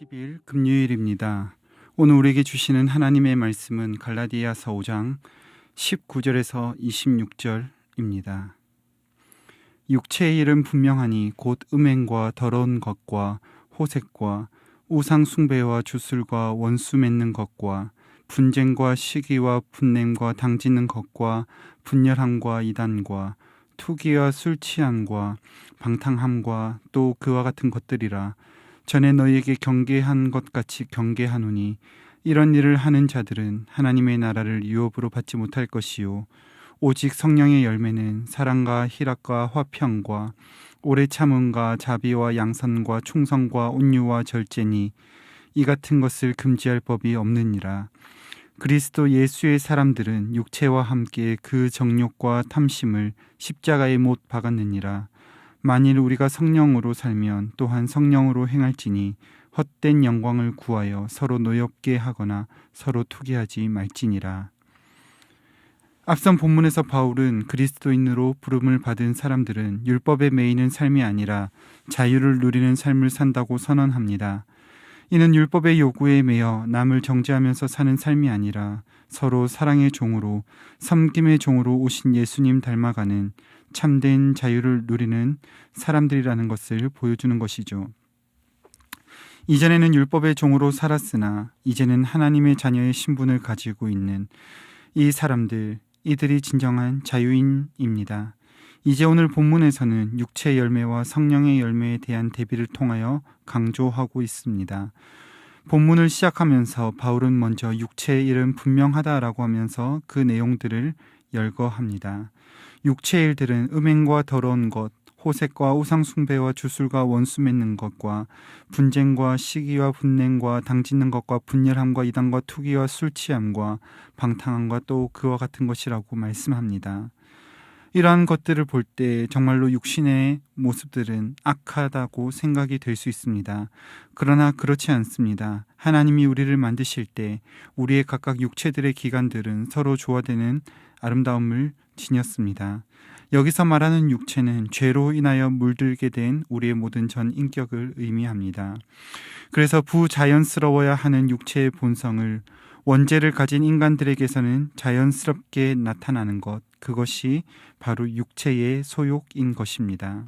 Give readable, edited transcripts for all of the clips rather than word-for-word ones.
10일 금요일입니다. 오늘 우리에게 주시는 하나님의 말씀은 갈라디아서 5장 19절에서 26절입니다. 육체의 일은 분명하니 곧 음행과 더러운 것과 호색과 우상 숭배와 주술과 원수 맺는 것과 분쟁과 시기와 분냄과 당짓는 것과 분열함과 이단과 투기와 술 취함과 방탕함과 또 그와 같은 것들이라. 전에 너희에게 경계한 것 같이 경계하노니 이런 일을 하는 자들은 하나님의 나라를 유업으로 받지 못할 것이요 오직 성령의 열매는 사랑과 희락과 화평과 오래 참음과 자비와 양선과 충성과 온유와 절제니 이 같은 것을 금지할 법이 없느니라. 그리스도 예수의 사람들은 육체와 함께 그 정욕과 탐심을 십자가에 못 박았느니라. 만일 우리가 성령으로 살면 또한 성령으로 행할지니 헛된 영광을 구하여 서로 노엽게 하거나 서로 투기하지 말지니라. 앞선 본문에서 바울은 그리스도인으로 부름을 받은 사람들은 율법에 매이는 삶이 아니라 자유를 누리는 삶을 산다고 선언합니다. 이는 율법의 요구에 매여 남을 정죄하면서 사는 삶이 아니라 서로 사랑의 종으로 섬김의 종으로 오신 예수님 닮아가는 참된 자유를 누리는 사람들이라는 것을 보여주는 것이죠. 이전에는 율법의 종으로 살았으나 이제는 하나님의 자녀의 신분을 가지고 있는 이 사람들, 이들이 진정한 자유인입니다. 이제 오늘 본문에서는 육체의 열매와 성령의 열매에 대한 대비를 통하여 강조하고 있습니다. 본문을 시작하면서 바울은 먼저 육체의 일은 분명하다라고 하면서 그 내용들을 열거합니다. 육체의 일들은 음행과 더러운 것, 호색과 우상 숭배와 주술과 원수 맺는 것과 분쟁과 시기와 분냄과 당짓는 것과 분열함과 이단과 투기와 술 취함과 방탕함과 또 그와 같은 것이라고 말씀합니다. 이러한 것들을 볼 때 정말로 육신의 모습들은 악하다고 생각이 될 수 있습니다. 그러나 그렇지 않습니다. 하나님이 우리를 만드실 때 우리의 각각 육체들의 기관들은 서로 조화되는 아름다움을 지녔습니다. 여기서 말하는 육체는 죄로 인하여 물들게 된 우리의 모든 전 인격을 의미합니다. 그래서 부자연스러워야 하는 육체의 본성을 원죄를 가진 인간들에게서는 자연스럽게 나타나는 것, 그것이 바로 육체의 소욕인 것입니다.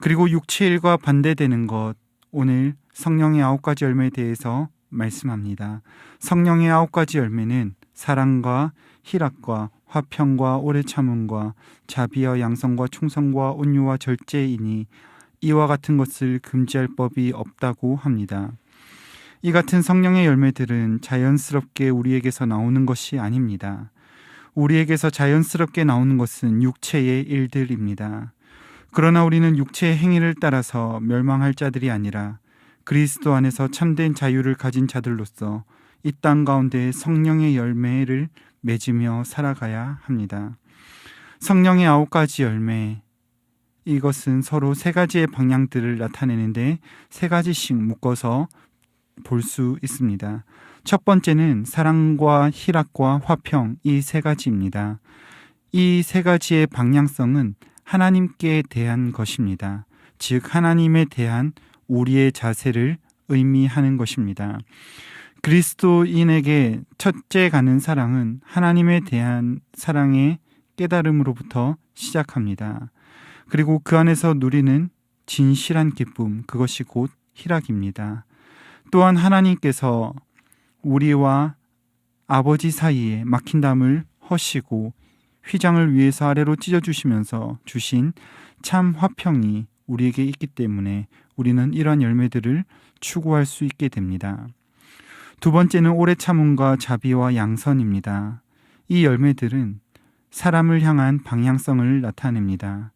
그리고 육체일과 반대되는 것, 오늘 성령의 9가지 열매에 대해서 말씀합니다. 성령의 9가지 열매는 사랑과 희락과 화평과 오래 참음과 자비와 양성과 충성과 온유와 절제이니 이와 같은 것을 금지할 법이 없다고 합니다. 이 같은 성령의 열매들은 자연스럽게 우리에게서 나오는 것이 아닙니다. 우리에게서 자연스럽게 나오는 것은 육체의 일들입니다. 그러나 우리는 육체의 행위를 따라서 멸망할 자들이 아니라 그리스도 안에서 참된 자유를 가진 자들로서 이 땅 가운데 성령의 열매를 맺으며 살아가야 합니다. 성령의 9가지 열매, 이것은 서로 3가지의 방향들을 나타내는데 3가지씩 묶어서 볼 수 있습니다. 첫 번째는 사랑과 희락과 화평, 이 3가지입니다. 이 3가지의 방향성은 하나님께 대한 것입니다. 즉 하나님에 대한 우리의 자세를 의미하는 것입니다. 그리스도인에게 첫째 가는 사랑은 하나님에 대한 사랑의 깨달음으로부터 시작합니다. 그리고 그 안에서 누리는 진실한 기쁨, 그것이 곧 희락입니다. 또한 하나님께서 우리와 아버지 사이에 막힌 담을 허시고 휘장을 위에서 아래로 찢어주시면서 주신 참 화평이 우리에게 있기 때문에 우리는 이러한 열매들을 추구할 수 있게 됩니다. 두 번째는 오래 참음과 자비와 양선입니다. 이 열매들은 사람을 향한 방향성을 나타냅니다.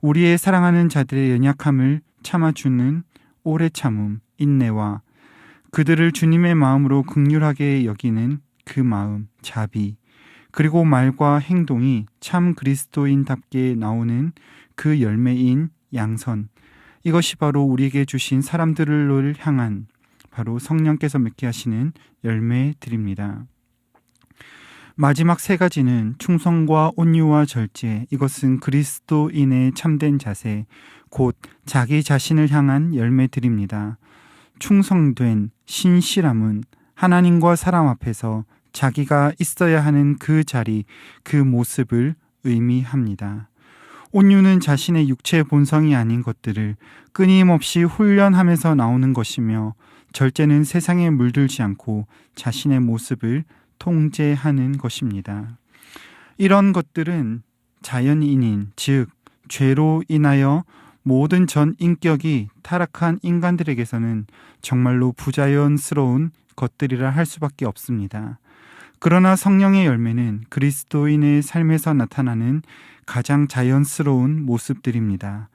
우리의 사랑하는 자들의 연약함을 참아주는 오래 참음, 인내와 그들을 주님의 마음으로 긍휼하게 여기는 그 마음, 자비, 그리고 말과 행동이 참 그리스도인답게 나오는 그 열매인 양선, 이것이 바로 우리에게 주신 사람들을 향한 바로 성령께서 맺게 하시는 열매들입니다. 마지막 3가지는 충성과 온유와 절제, 이것은 그리스도인의 참된 자세, 곧 자기 자신을 향한 열매들입니다. 충성된 신실함은 하나님과 사람 앞에서 자기가 있어야 하는 그 자리, 그 모습을 의미합니다. 온유는 자신의 육체의 본성이 아닌 것들을 끊임없이 훈련하면서 나오는 것이며, 절제는 세상에 물들지 않고 자신의 모습을 통제하는 것입니다. 이런 것들은 자연인인, 즉 죄로 인하여 모든 전 인격이 타락한 인간들에게서는 정말로 부자연스러운 것들이라 할 수밖에 없습니다. 그러나 성령의 열매는 그리스도인의 삶에서 나타나는 가장 자연스러운 모습들입니다.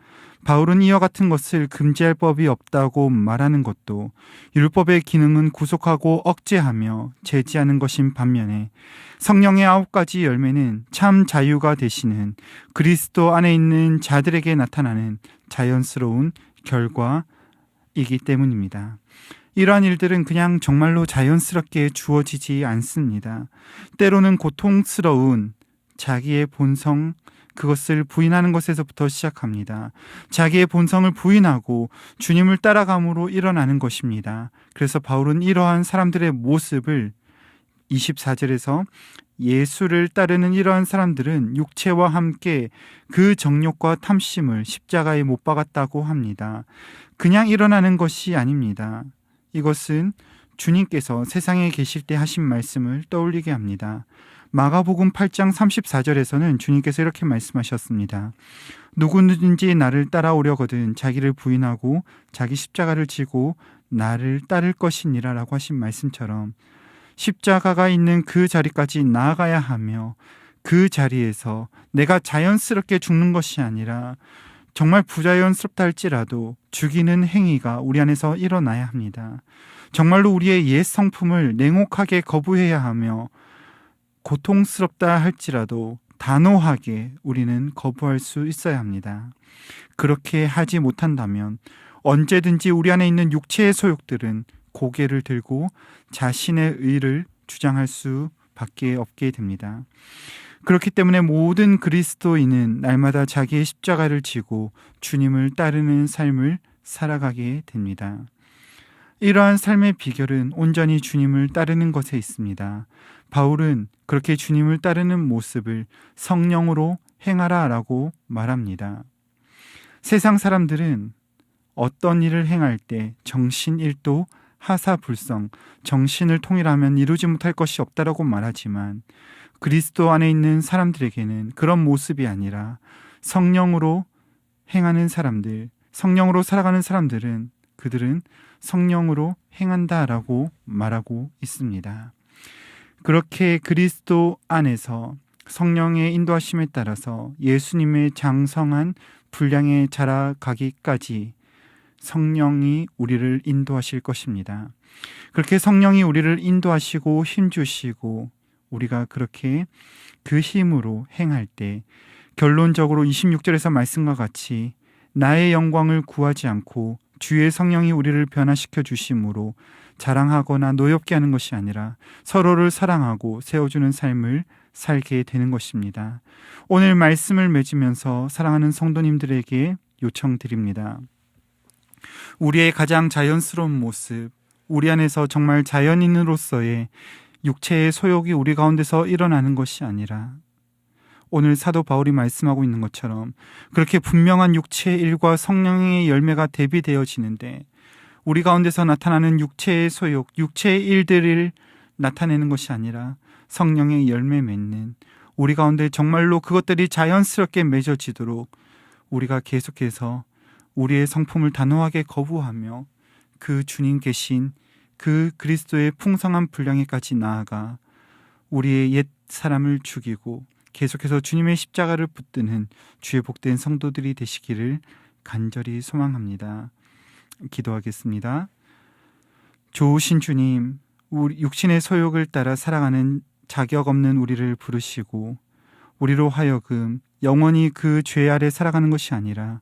바울은 이와 같은 것을 금지할 법이 없다고 말하는 것도 율법의 기능은 구속하고 억제하며 제지하는 것인 반면에, 성령의 9가지 열매는 참 자유가 되시는 그리스도 안에 있는 자들에게 나타나는 자연스러운 결과이기 때문입니다. 이러한 일들은 그냥 정말로 자연스럽게 주어지지 않습니다. 때로는 고통스러운 자기의 본성, 그것을 부인하는 것에서부터 시작합니다. 자기의 본성을 부인하고 주님을 따라감으로 일어나는 것입니다. 그래서 바울은 이러한 사람들의 모습을 24절에서 예수를 따르는 이러한 사람들은 육체와 함께 그 정욕과 탐심을 십자가에 못 박았다고 합니다. 그냥 일어나는 것이 아닙니다. 이것은 주님께서 세상에 계실 때 하신 말씀을 떠올리게 합니다. 마가복음 8장 34절에서는 주님께서 이렇게 말씀하셨습니다. 누구든지 나를 따라오려거든 자기를 부인하고 자기 십자가를 지고 나를 따를 것이니라 라고 하신 말씀처럼, 십자가가 있는 그 자리까지 나아가야 하며, 그 자리에서 내가 자연스럽게 죽는 것이 아니라 정말 부자연스럽다 할지라도 죽이는 행위가 우리 안에서 일어나야 합니다. 정말로 우리의 옛 성품을 냉혹하게 거부해야 하며, 고통스럽다 할지라도 단호하게 우리는 거부할 수 있어야 합니다. 그렇게 하지 못한다면 언제든지 우리 안에 있는 육체의 소욕들은 고개를 들고 자신의 의를 주장할 수밖에 없게 됩니다. 그렇기 때문에 모든 그리스도인은 날마다 자기의 십자가를 지고 주님을 따르는 삶을 살아가게 됩니다. 이러한 삶의 비결은 온전히 주님을 따르는 것에 있습니다. 바울은 그렇게 주님을 따르는 모습을 성령으로 행하라 라고 말합니다. 세상 사람들은 어떤 일을 행할 때 정신일도 하사불성, 정신을 통일하면 이루지 못할 것이 없다라고 말하지만, 그리스도 안에 있는 사람들에게는 그런 모습이 아니라 성령으로 행하는 사람들, 성령으로 살아가는 사람들은 그들은 성령으로 행한다라고 말하고 있습니다. 그렇게 그리스도 안에서 성령의 인도하심에 따라서 예수님의 장성한 분량에 자라가기까지 성령이 우리를 인도하실 것입니다. 그렇게 성령이 우리를 인도하시고 힘주시고 우리가 그렇게 그 힘으로 행할 때 결론적으로 26절에서 말씀과 같이 나의 영광을 구하지 않고 주의 성령이 우리를 변화시켜 주심으로 자랑하거나 노엽게 하는 것이 아니라 서로를 사랑하고 세워주는 삶을 살게 되는 것입니다. 오늘 말씀을 맺으면서 사랑하는 성도님들에게 요청드립니다. 우리의 가장 자연스러운 모습, 우리 안에서 정말 자연인으로서의 육체의 소욕이 우리 가운데서 일어나는 것이 아니라 오늘 사도 바울이 말씀하고 있는 것처럼 그렇게 분명한 육체의 일과 성령의 열매가 대비되어지는데, 우리 가운데서 나타나는 육체의 소욕, 육체의 일들을 나타내는 것이 아니라 성령의 열매 맺는, 우리 가운데 정말로 그것들이 자연스럽게 맺어지도록 우리가 계속해서 우리의 성품을 단호하게 거부하며 그 주님 계신 그 그리스도의 풍성한 분량에까지 나아가 우리의 옛 사람을 죽이고 계속해서 주님의 십자가를 붙드는 주의 복된 성도들이 되시기를 간절히 소망합니다. 기도하겠습니다. 좋으신 주님, 우리 육신의 소욕을 따라 살아가는 자격 없는 우리를 부르시고 우리로 하여금 영원히 그 죄 아래 살아가는 것이 아니라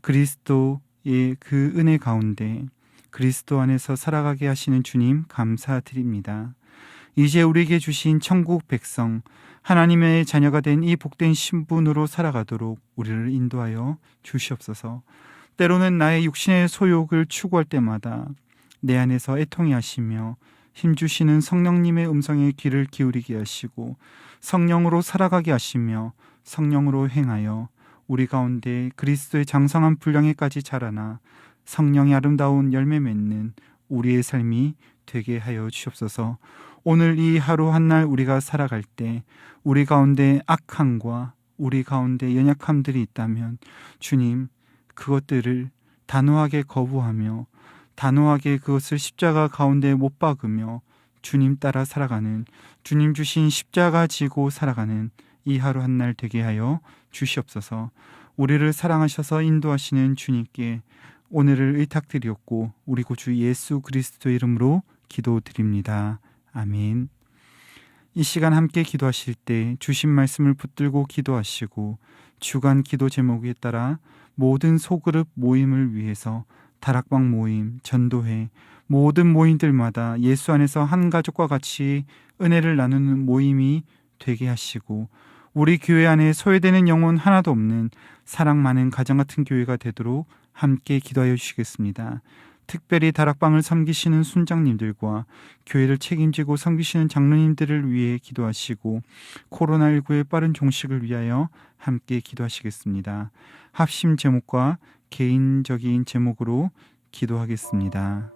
그리스도의 그 은혜 가운데 그리스도 안에서 살아가게 하시는 주님 감사드립니다. 이제 우리에게 주신 천국 백성, 하나님의 자녀가 된 이 복된 신분으로 살아가도록 우리를 인도하여 주시옵소서. 때로는 나의 육신의 소욕을 추구할 때마다 내 안에서 애통해 하시며 힘주시는 성령님의 음성에 귀를 기울이게 하시고 성령으로 살아가게 하시며 성령으로 행하여 우리 가운데 그리스도의 장성한 분량에까지 자라나 성령의 아름다운 열매 맺는 우리의 삶이 되게 하여 주옵소서. 오늘 이 하루 한날 우리가 살아갈 때 우리 가운데 악함과 우리 가운데 연약함들이 있다면 주님, 그것들을 단호하게 거부하며 단호하게 그것을 십자가 가운데 못 박으며 주님 따라 살아가는, 주님 주신 십자가 지고 살아가는 이 하루 한날 되게 하여 주시옵소서. 우리를 사랑하셔서 인도하시는 주님께 오늘을 의탁드리옵고 우리 구주 예수 그리스도 이름으로 기도드립니다. 아멘. 이 시간 함께 기도하실 때 주신 말씀을 붙들고 기도하시고 주간 기도 제목에 따라 모든 소그룹 모임을 위해서 다락방 모임, 전도회, 모든 모임들마다 예수 안에서 한 가족과 같이 은혜를 나누는 모임이 되게 하시고 우리 교회 안에 소외되는 영혼 하나도 없는 사랑 많은 가정 같은 교회가 되도록 함께 기도하여 주시겠습니다. 특별히 다락방을 섬기시는 순장님들과 교회를 책임지고 섬기시는 장로님들을 위해 기도하시고 코로나19의 빠른 종식을 위하여 함께 기도하시겠습니다. 합심 제목과 개인적인 제목으로 기도하겠습니다.